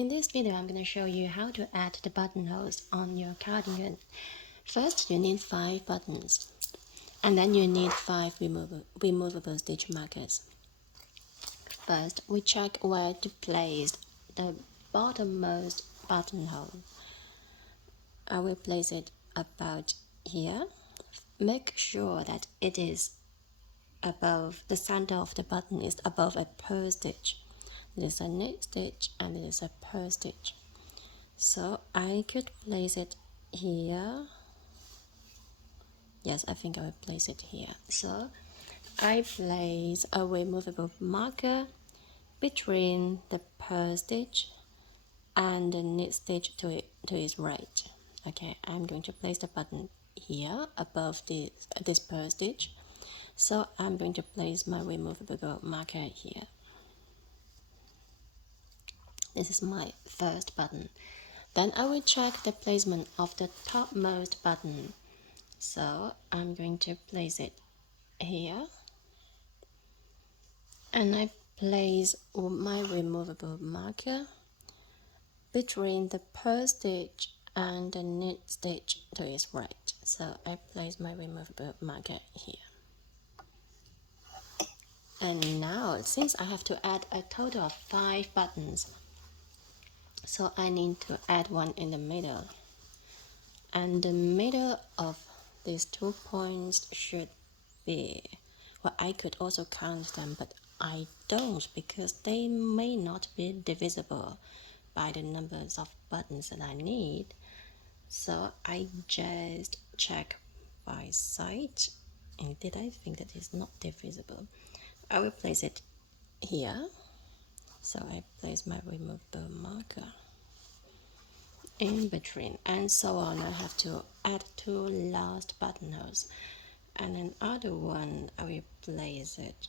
In this video, I'm going to show you how to add the buttonholes on your cardigan. First, you need 5 buttons, and then you need 5 removable stitch markers. First, we check where to place the bottommost buttonhole. I will place it about here. Make sure that it is above, the center of the button is above a purl stitch. There's a knit stitch and there's a purl stitch. So I could place it here. Yes, I think I will place it here. So I place a removable marker between the purl stitch and the knit stitch to its right. Okay, I'm going to place the button here above this purl stitch. So I'm going to place my removable marker here. This is my first button. Then I will check the placement of the topmost button. So I'm going to place it here. And I place my removable marker between the purl stitch and the knit stitch to its right. So I place my removable marker here. And now, since I have to add a total of 5 buttons, so I need to add one in the middle. And the middle of these 2 points should be, well, I could also count them, but I don't because they may not be divisible by the numbers of buttons that I need. So I just check by sight. Indeed, I think that is not divisible. I will place it here. So I place my removable marker in between, and so on. I have to add 2 last buttonholes, and another one I will place it.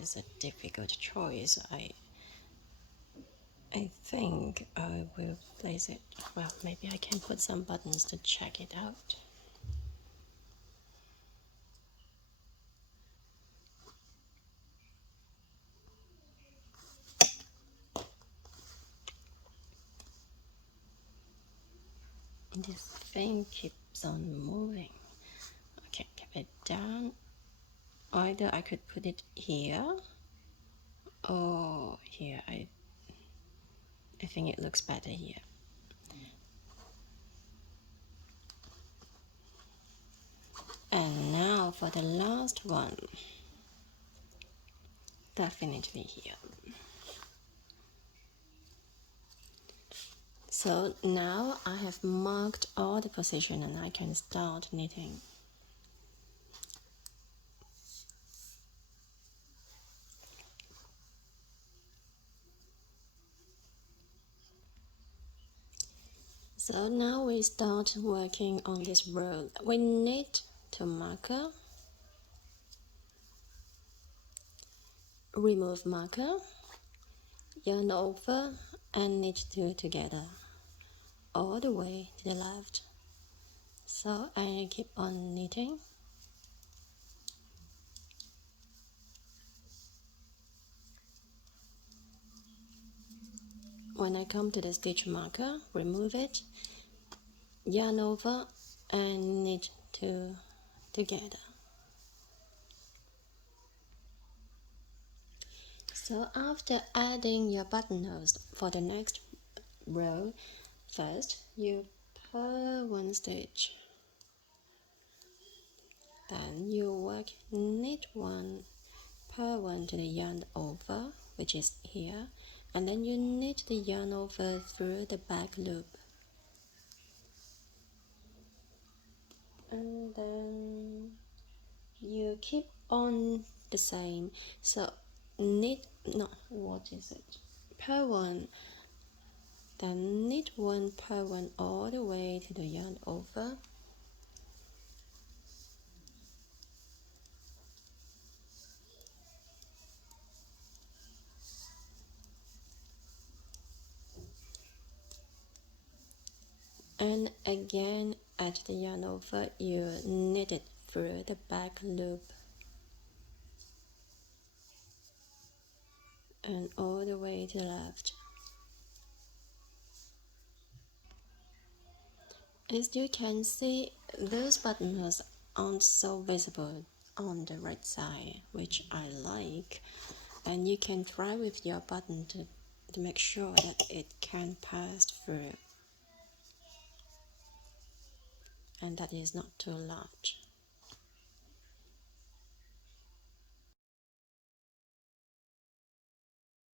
It's a difficult choice. I think I will place it. Well, maybe I can put some buttons to check it out. This thing keeps on moving. Okay, keep it down. Either I could put it here or here. I think it looks better here. And now for the last one. Definitely here. So now I have marked all the position and I can start knitting. So now we start working on this row. We knit to marker, remove marker, yarn over and knit 2 together all the way to the left. So I keep on knitting. When I come to the stitch marker, remove it, yarn over and knit 2 together. So after adding your buttonholes for the next row, first you purl 1 stitch, then you work knit 1, purl 1 to the yarn over, which is here, and then you knit the yarn over through the back loop, and then you keep on the same. So knit, no, what is it, purl 1, then knit 1, purl 1 all the way to the yarn over, and again at the yarn over you knit it through the back loop and all the way to the left. As you can see, those buttonholes aren't so visible on the right side, which I like. And you can try with your button to make sure that it can pass through and that is not too large.